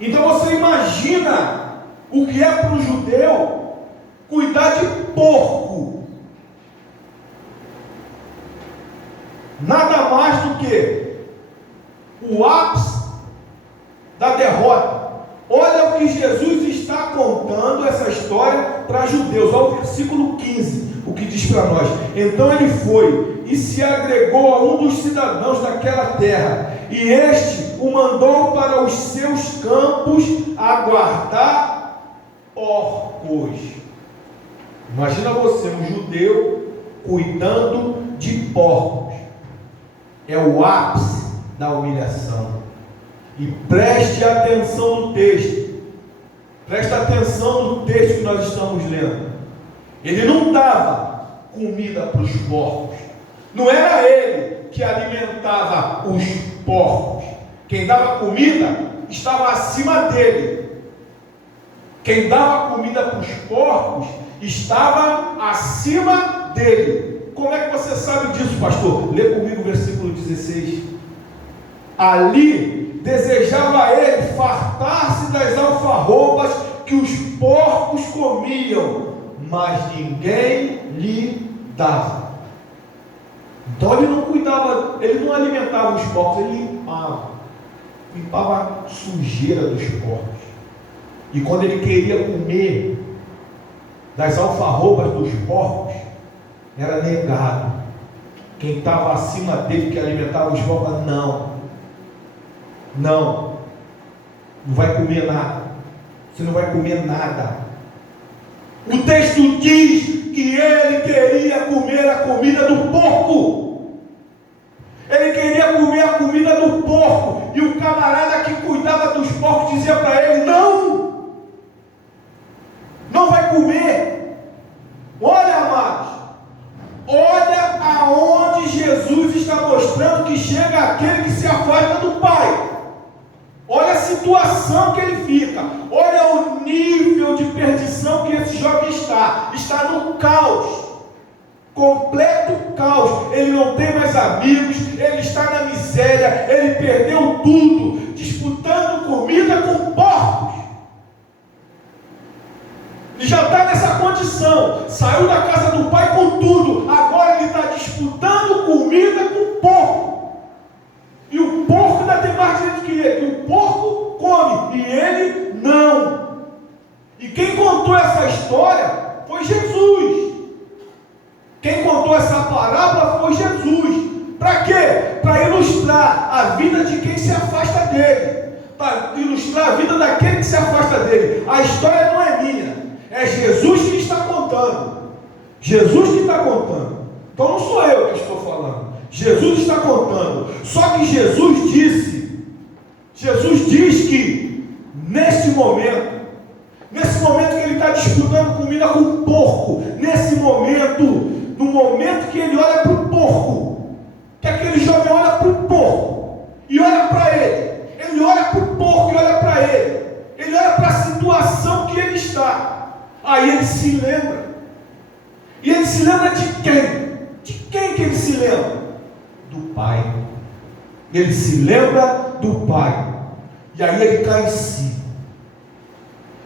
Então você imagina o que é para o judeu cuidar de porco. Nada mais do que o ápice da derrota. Olha o que Jesus está contando essa história para judeus. Olha o versículo 15, o que diz para nós. Então ele foi e se agregou a um dos cidadãos daquela terra, e este o mandou para os seus campos a guardar porcos. Imagina você, um judeu, cuidando de porcos. É o ápice da humilhação. E preste atenção no texto. Preste atenção no texto que nós estamos lendo. Ele não dava comida para os porcos. Não era ele que alimentava os porcos. Quem dava comida estava acima dele. Quem dava comida para os porcos estava acima dele. Como é que você sabe disso, pastor? Lê comigo o versículo 16. Ali desejava ele fartar-se das alfarrobas que os porcos comiam, mas ninguém lhe dava. Então ele não cuidava, ele não alimentava os porcos, ele limpava a sujeira dos porcos. E quando ele queria comer das alfarrobas dos porcos, era negado. Quem estava acima dele, que alimentava os porcos, não vai comer nada. Você não vai comer nada. O texto diz que ele queria comer a comida do porco. Ele queria comer a comida do porco. E o camarada que cuidava dos porcos dizia para ele: não vai comer. Olha, amados, olha aonde Jesus está mostrando que chega aquele que se afasta do Pai. Olha a situação que ele fica. Olha o nível de perdição que esse jovem está. Está no caos. Completo caos. Ele não tem mais amigos. Ele está na miséria. Ele perdeu tudo. Disputando comida com porcos. Ele já está nessa condição. Saiu da casa do pai com tudo. Agora ele está disputando comida com porco. E o porco ainda tem mais direito que ele. O porco come e ele não. E quem contou essa história foi Jesus. Quem contou essa parábola foi Jesus. Para quê? Para ilustrar a vida de quem se afasta dele. Para ilustrar a vida daquele que se afasta dele. A história não é minha. É Jesus que está contando. Jesus que está contando. Então não sou eu que estou falando. Jesus está contando. Só que Jesus diz que nesse momento que ele está disputando comida com o porco, nesse momento, no momento que ele olha para o porco, que aquele jovem olha para o porco e olha para ele olha para o porco e olha para ele olha para a situação que ele está, aí ele se lembra. E ele se lembra de quem? De quem que ele se lembra? Do Pai. Ele se lembra do Pai. E aí ele cai em si.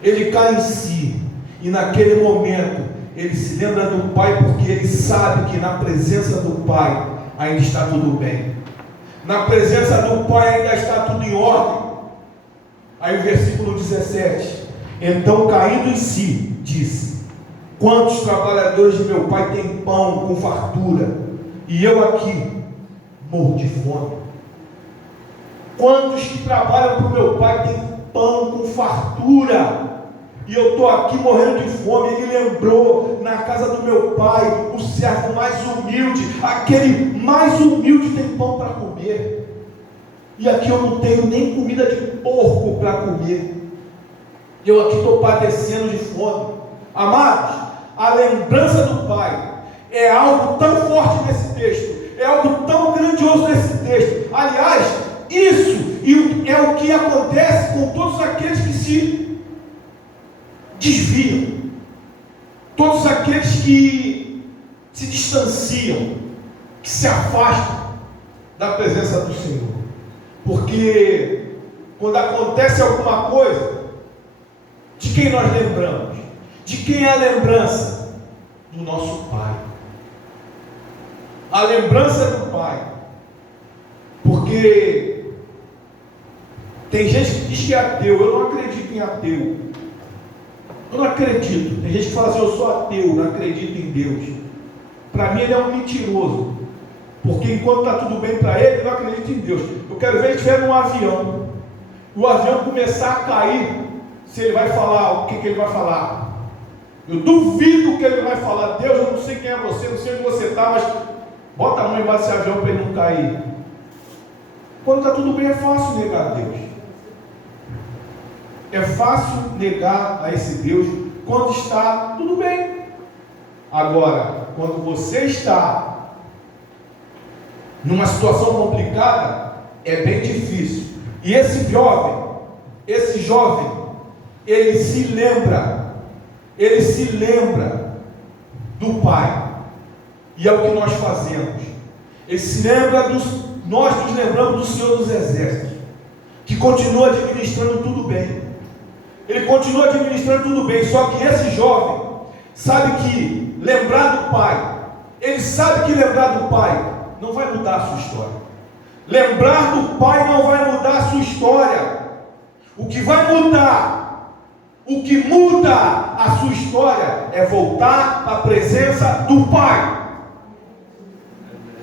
Ele cai em si. E naquele momento ele se lembra do Pai, porque ele sabe que na presença do Pai ainda está tudo bem. Na presença do Pai ainda está tudo em ordem. Aí o versículo 17. Então, caindo em si, disse: quantos trabalhadores de meu pai têm pão com fartura, e eu aqui morro de fome? Quantos que trabalham para o meu pai têm pão com fartura, e eu estou aqui morrendo de fome? Ele lembrou, na casa do meu pai, o servo mais humilde, aquele mais humilde tem pão para comer, e aqui eu não tenho nem comida de porco para comer. Eu aqui estou padecendo de fome. Amados, a lembrança do Pai é algo tão forte nesse texto, é algo tão grandioso nesse texto. Aliás, isso é o que acontece com todos aqueles que se desviam, todos aqueles que se distanciam, que se afastam da presença do Senhor. Porque quando acontece alguma coisa, de quem nós lembramos? De quem é a lembrança? Do nosso Pai. A lembrança do Pai. Porque Tem gente que diz que é ateu. Eu não acredito em ateu. Eu não acredito. Tem gente que fala assim: eu sou ateu, não acredito em Deus. Para mim ele é um mentiroso. Porque enquanto está tudo bem para ele, ele não acredita em Deus. Eu quero ver ele estiver num avião. O avião começar a cair, se ele vai falar, o que ele vai falar? Eu duvido que ele vai falar: Deus, eu não sei quem é você, não sei onde você está, mas bota a mão embaixo desse avião para ele não cair. Quando está tudo bem, é fácil negar a Deus. É fácil negar a esse Deus quando está tudo bem. Agora, quando você está numa situação complicada, é bem difícil. E esse jovem, ele se lembra do Pai. E é o que nós fazemos. Ele se lembra nós nos lembramos do Senhor dos Exércitos, que continua administrando tudo bem. Ele continua administrando tudo bem, só que esse jovem sabe que lembrar do Pai, ele sabe que lembrar do Pai não vai mudar a sua história. Lembrar do Pai não vai mudar a sua história. O que vai mudar, o que muda a sua história é voltar à presença do Pai.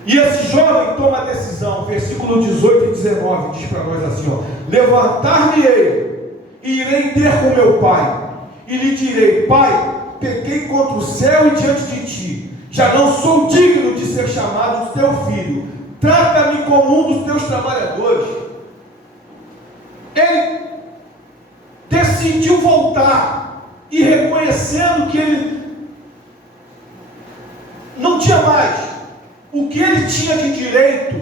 E esse jovem toma a decisão, versículo 18 e 19 diz para nós assim: levantar-me-ei e irei ter com meu pai, e lhe direi: Pai, pequei contra o céu e diante de ti, já não sou digno de ser chamado teu filho, trata-me como um dos teus trabalhadores. Ele decidiu voltar, e reconhecendo que ele não tinha mais o que ele tinha de direito,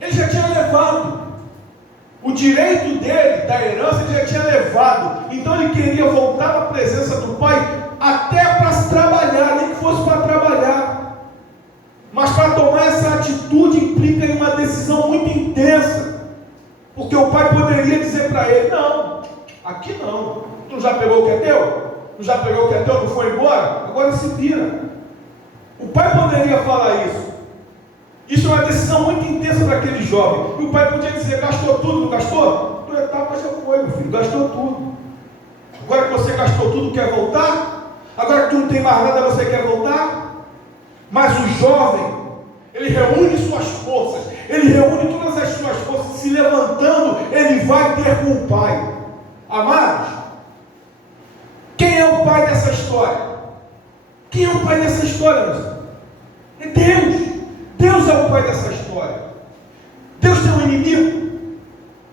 ele já tinha levado. O direito dele, da herança, ele já tinha levado. Então ele queria voltar à presença do Pai, até para se trabalhar, nem que fosse para trabalhar. Mas para tomar essa atitude implica em uma decisão muito intensa. Porque o Pai poderia dizer para ele: não, aqui não. Tu já pegou o que é teu? Tu já pegou o que é teu? Não foi embora? Agora se vira. O Pai poderia falar isso. Isso é uma decisão muito intensa para aquele jovem. E o pai podia dizer: gastou tudo, não gastou? Tua etapa já foi, meu filho, gastou tudo. Agora que você gastou tudo, quer voltar? Agora que tu não tem mais nada, você quer voltar? Mas o jovem, ele reúne suas forças, ele reúne todas as suas forças, se levantando, ele vai ter com o Pai. Amados, quem é o pai dessa história? Quem é o pai dessa história, meus irmãos? É Deus. Deus é o pai dessa história. Deus tem um inimigo?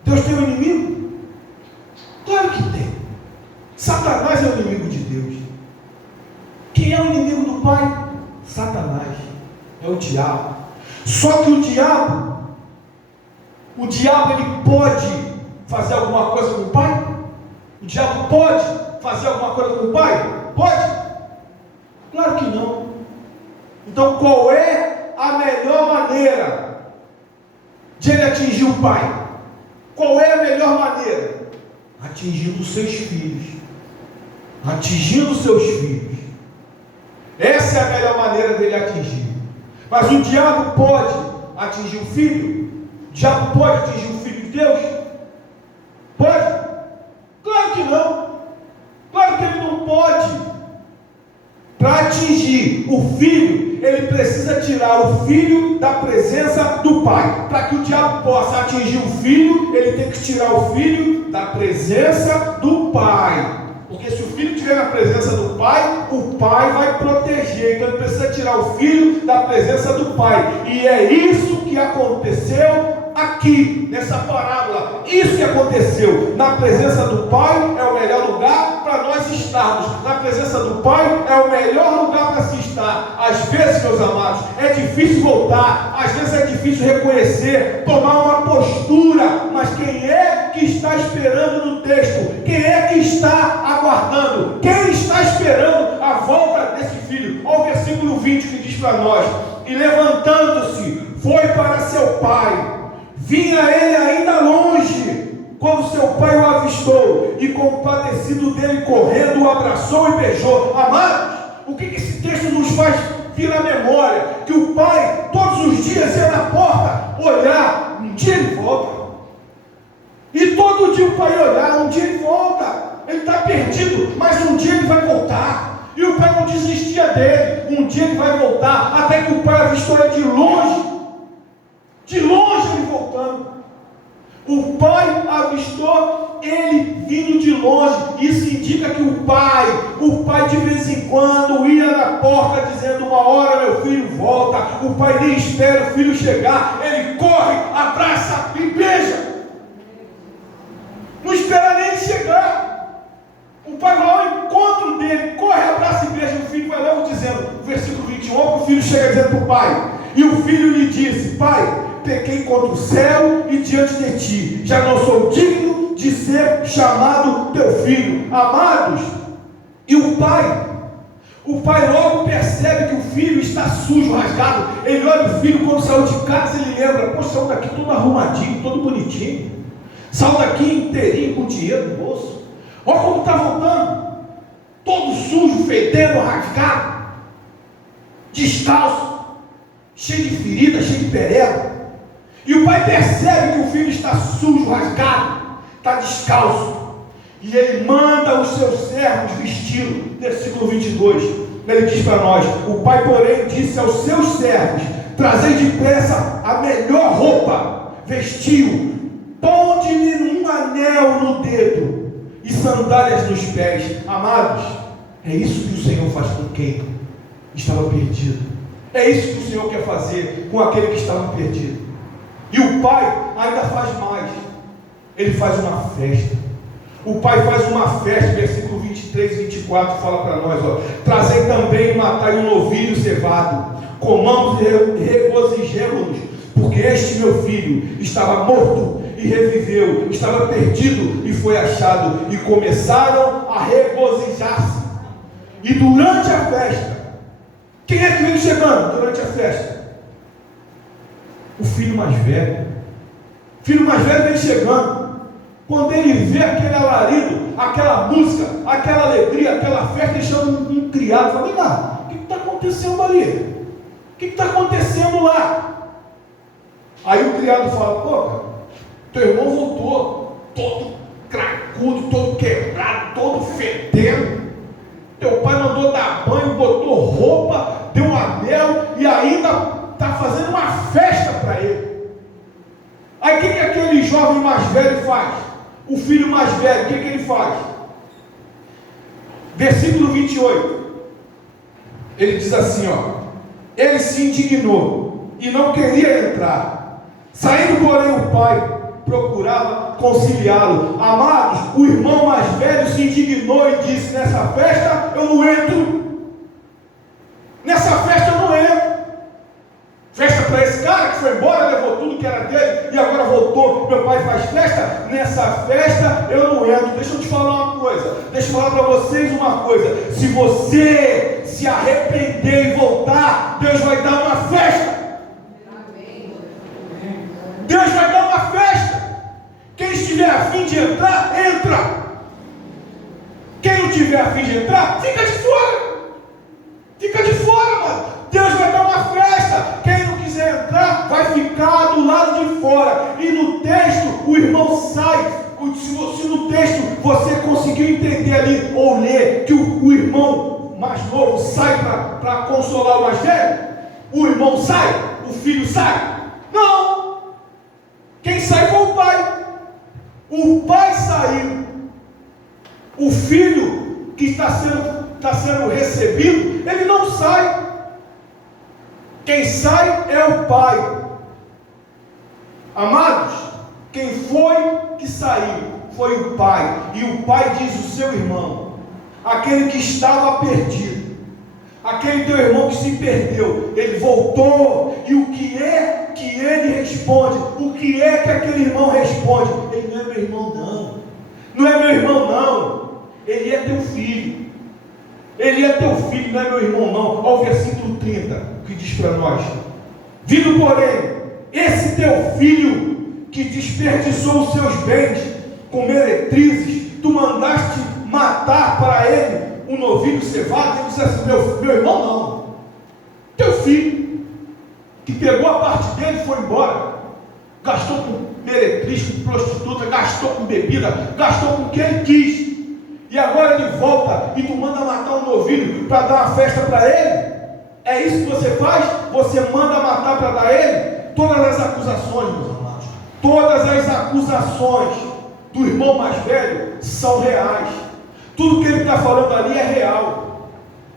Deus tem um inimigo? Claro que tem. Satanás é o inimigo de Deus. Quem é o inimigo do Pai? Satanás. É o diabo. Só que o diabo ele pode fazer alguma coisa com o Pai? O diabo pode fazer alguma coisa com o Pai? Pode? Claro que não. Então qual é a melhor maneira de ele atingir o Pai? Qual é a melhor maneira? Atingindo os seus filhos. Atingindo os seus filhos. Essa é a melhor maneira dele atingir. Mas o diabo pode atingir o filho? O diabo pode atingir o filho de Deus? Pode? Claro que não. Claro que ele não pode. Para atingir o filho, ele precisa tirar o filho da presença do Pai. Para que o diabo possa atingir o filho, ele tem que tirar o filho da presença do Pai. Porque se o filho estiver na presença do Pai, o Pai vai proteger. Então ele precisa tirar o filho da presença do Pai. E é isso que aconteceu aqui, nessa parábola. Isso que aconteceu. Na presença do Pai é o melhor lugar para nós estarmos. Na presença do Pai é o melhor lugar para se estar. Às vezes, meus amados, é difícil voltar. Às vezes é difícil reconhecer, tomar uma postura. Mas quem é que está esperando no texto? Quem é que está aguardando? Quem está esperando a volta desse filho? Olha o versículo 20 que diz para nós: e levantando-se, foi para seu pai. Vinha ele ainda longe, quando seu pai o avistou, e compadecido dele, correndo, o abraçou e beijou. Amados, o que esse texto nos faz vir à memória? Que o pai, todos os dias, ia na porta olhar. Um dia ele volta, e todo dia que o pai olhar, um dia ele volta. Ele está perdido, mas um dia ele vai voltar. E o pai não desistia dele. Um dia ele vai voltar, até que o pai avistou ele de longe. De longe ele voltando. O pai avistou ele vindo de longe. Isso indica que o pai de vez em quando ia na porta dizendo: uma hora meu filho volta. O pai nem espera o filho chegar, ele corre, abraça e beija. Não espera nem ele chegar. O pai vai ao encontro dele, corre, abraça e beija. O filho vai logo dizendo, versículo 21, o filho chega dizendo para o pai, e o filho lhe disse: pai, pequei contra o céu e diante de ti, já não sou digno de ser chamado teu filho. Amados, e o pai logo percebe que o filho está sujo, rasgado. Ele olha o filho quando saiu de casa, ele lembra: poxa, saiu daqui todo arrumadinho, todo bonitinho, saiu daqui inteirinho com dinheiro no bolso. Olha como está voltando, todo sujo, fedendo, rasgado, descalço, cheio de ferida, cheio de pereba. E o pai percebe que o filho está sujo, rasgado, está descalço. E ele manda os seus servos vesti-lo. Versículo 22. Ele diz para nós: o pai, porém, disse aos seus servos: trazei depressa a melhor roupa, vestiu, ponde-lhe um anel no dedo e sandálias nos pés. Amados, é isso que o Senhor faz com quem estava perdido. É isso que o Senhor quer fazer com aquele que estava perdido. E o pai ainda faz mais. Ele faz uma festa. O pai faz uma festa. Versículo 23 e 24 fala para nós: trazei também e matai um novilho cevado, comamos e regozijemo-nos, porque este meu filho estava morto e reviveu, estava perdido e foi achado. E começaram a regozijar-se. E durante a festa, quem é que vem chegando durante a festa? O filho mais velho. O filho mais velho vem chegando. Quando ele vê aquele alarido, aquela música, aquela alegria, aquela festa, ele chama um criado e fala: vem lá, o que está acontecendo ali? O que está acontecendo lá? Aí o criado fala: pô, cara, teu irmão voltou, todo cracudo, todo quebrado, todo fedendo. Teu pai mandou dar banho, botou roupa, deu um anel e ainda está fazendo uma festa para ele. Aí o que aquele jovem mais velho faz? O filho mais velho, o que ele faz? Versículo 28. Ele diz assim, ele se indignou e não queria entrar. Saindo, porém, o pai procurava conciliá-lo. Amados, o irmão mais velho se indignou e disse: nessa festa eu não entro. Nessa festa eu não entro. Festa para esse cara que foi embora, levou tudo que era dele e agora voltou. Meu pai faz festa. Nessa festa eu não entro. Deixa eu te falar uma coisa. Deixa eu falar para vocês uma coisa. Se você se arrepender e voltar, Deus vai dar uma festa. Deus vai dar uma festa. Quem estiver a fim de entrar, entra. Quem não tiver a fim de entrar, fica de fora. Fica de fora, mano. Deus vai dar uma festa. Quem não quiser entrar, vai ficar do lado de fora. E no texto, o irmão sai. Se no texto você conseguiu entender ali, ou ler, que o irmão mais novo sai para consolar o mais velho, o irmão sai, o filho sai. Não. Quem sai foi o pai. O pai saiu. O filho que está sendo recebido, ele não sai. Quem sai é o pai. Amados, quem foi que saiu? Foi o pai. E o pai diz: o seu irmão, aquele que estava perdido, aquele teu irmão que se perdeu, ele voltou. E o que é que ele responde? O que é que aquele irmão responde? Ele não é meu irmão não. Não é meu irmão não. Ele é teu filho. Ele é teu filho, não é meu irmão não. Olha o versículo 30, que diz para nós: vindo, porém, esse teu filho que desperdiçou os seus bens com meretrizes, tu mandaste matar para ele um novilho cevado. Ele disse assim: meu irmão não. Teu filho, que pegou a parte dele e foi embora. gastou com meretriz, com prostituta, gastou com bebida, gastou com o que ele quis. E agora ele volta e tu manda matar um novilho para dar uma festa para ele? É isso que você faz? Você manda matar para dar ele? Todas as acusações, meus amados, todas as acusações do irmão mais velho são reais. Tudo que ele está falando ali é real.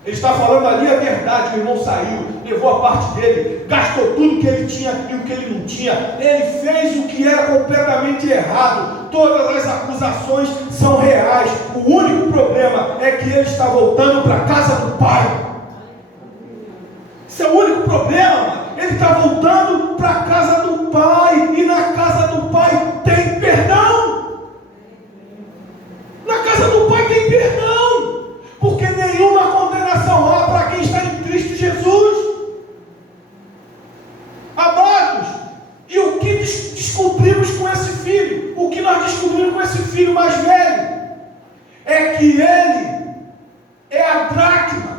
Ele está falando ali a verdade. O irmão saiu, levou a parte dele, gastou tudo que ele tinha e o que ele não tinha. Ele fez o que era completamente errado. Todas as acusações são reais. O único problema é que ele está voltando para a casa do pai. Esse é o único problema. Ele está voltando para a casa do pai. E na casa do pai tem perdão. Na casa do pai tem perdão. Porque nenhuma condenação há para quem está em Cristo Jesus. Amados, e o que descobrimos com esse filho? O que nós descobrimos com esse filho mais velho? É que ele é a dracma.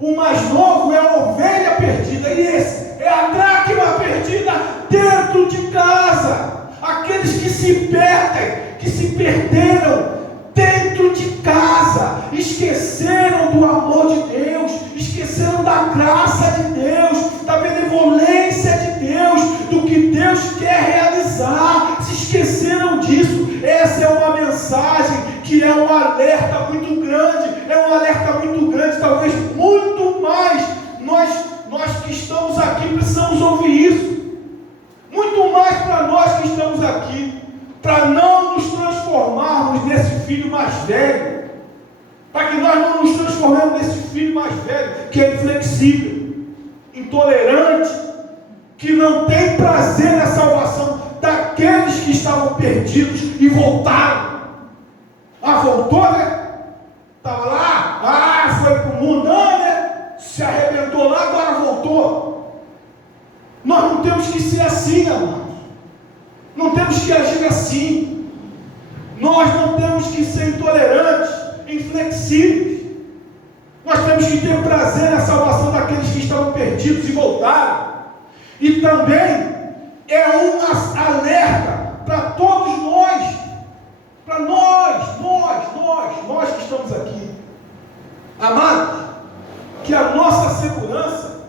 O mais novo é a ovelha perdida. E esse é a dracma perdida dentro de casa. Aqueles que se perdem, que se perderam dentro de casa, esqueceram do amor de Deus, esqueceram da graça de Deus, da benevolência de Deus, do que Deus quer realizar, se esqueceram disso. Essa é uma mensagem que é um alerta muito grande, talvez muito mais. Nós que estamos aqui precisamos ouvir isso, muito mais para nós que estamos aqui, para não nos transformarmos nesse filho mais velho, para que nós não nos transformemos nesse filho mais velho, que é inflexível, intolerante, que não tem prazer na salvação daqueles que estavam perdidos e voltaram. Voltou, né? Estava lá, foi para o mundão, né? Se arrebentou lá, agora voltou. Nós não temos que ser assim, amados. Não temos que agir assim. Nós não temos que ser intolerantes, inflexíveis. Nós temos que ter prazer na salvação daqueles que estavam perdidos e voltaram. E também é um alerta para todos nós, para nós que estamos aqui. Amados, que a nossa segurança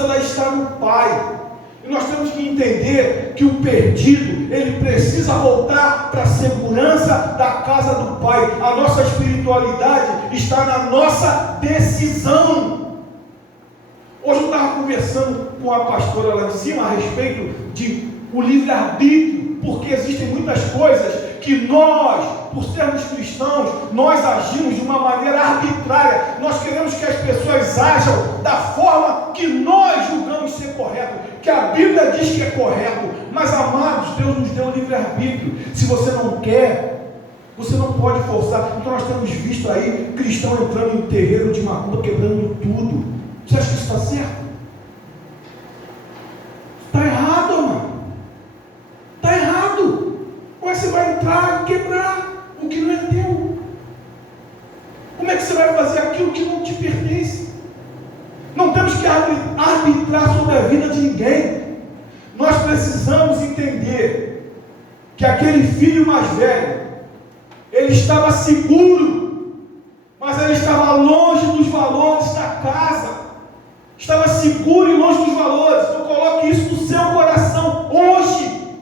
ela está no Pai. E nós temos que entender que o perdido, ele precisa voltar para a segurança da casa do Pai. A nossa espiritualidade está na nossa decisão. Hoje eu estava conversando com a pastora lá em cima a respeito de o livre-arbítrio, porque existem muitas coisas que nós, por sermos cristãos, nós agimos de uma maneira arbitrária. Nós queremos que as pessoas ajam da forma que nós julgamos ser correto, que a Bíblia diz que é correto. Mas, amados, Deus nos deu o livre-arbítrio. Se você não quer, você não pode forçar. Então nós temos visto aí cristão entrando em terreiro de macumba, quebrando tudo. Você acha que isso está certo? Está errado, mano. Está errado. Como é que você vai entrar e quebrar o que não é teu? Como é que você vai fazer aquilo que não te pertence? Não temos que arbitrar sobre a vida de ninguém. Nós precisamos entender que aquele filho mais velho, ele estava seguro, mas ele estava longe dos valores da casa. Estava seguro e longe dos valores. Então coloque isso no seu coração hoje.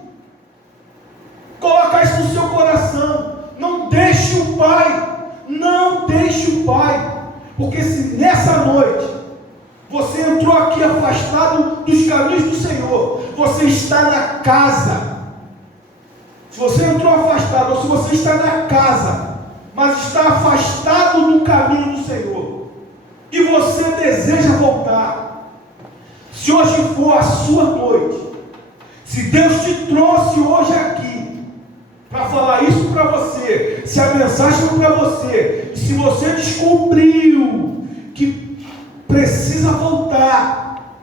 Coloca isso no seu coração. Não deixe o Pai. Não deixe o Pai. Porque se nessa noite você entrou aqui afastado dos caminhos do Senhor, você está na casa. Se você entrou afastado, ou se você está na casa, mas está afastado do caminho do Senhor, e você deseja voltar, se hoje for a sua noite, se Deus te trouxe hoje aqui para falar isso para você, se a mensagem foi para você, e se você descobriu que precisa voltar,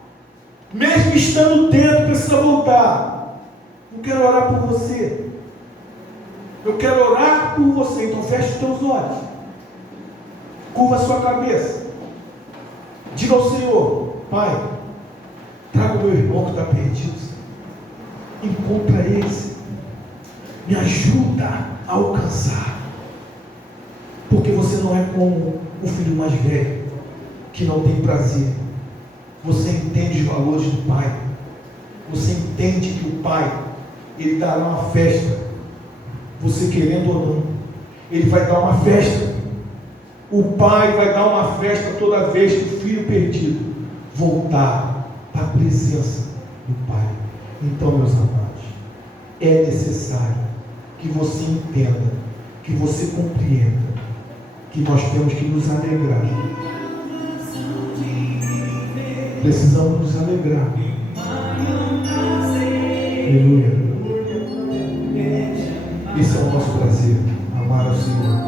mesmo estando dentro, precisa voltar, eu quero orar por você. Eu quero orar por você. Então feche os teus olhos, curva a sua cabeça, diga ao Senhor: Pai, traga o meu irmão que está perdido. Encontra esse. Me ajuda a alcançar. Porque você não é como o filho mais velho, que não tem prazer. Você entende os valores do pai. Você entende que o pai, ele dará uma festa. Você querendo ou não, ele vai dar uma festa. O pai vai dar uma festa toda vez que o filho perdido voltar para a presença do pai. Então, meus amados, é necessário que você entenda, que você compreenda, que nós temos que nos alegrar. Precisamos nos alegrar. Aleluia. Esse é o nosso prazer, amar ao Senhor.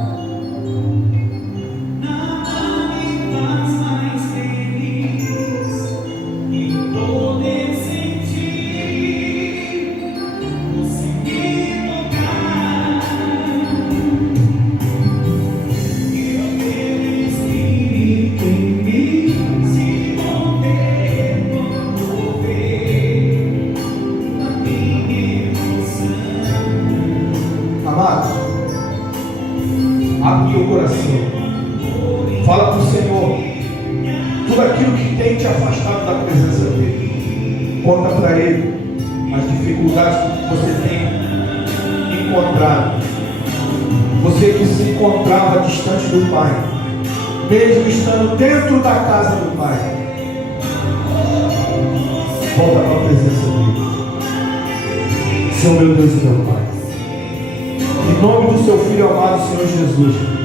Abre o coração, fala para o Senhor tudo aquilo que tem te afastado da presença dele. Conta para ele as dificuldades que você tem encontrado. Você que se encontrava distante do Pai, mesmo estando dentro da casa do Pai, volta para a presença dele. Senhor meu Deus e meu Pai, em nome do seu Filho amado, Senhor Jesus,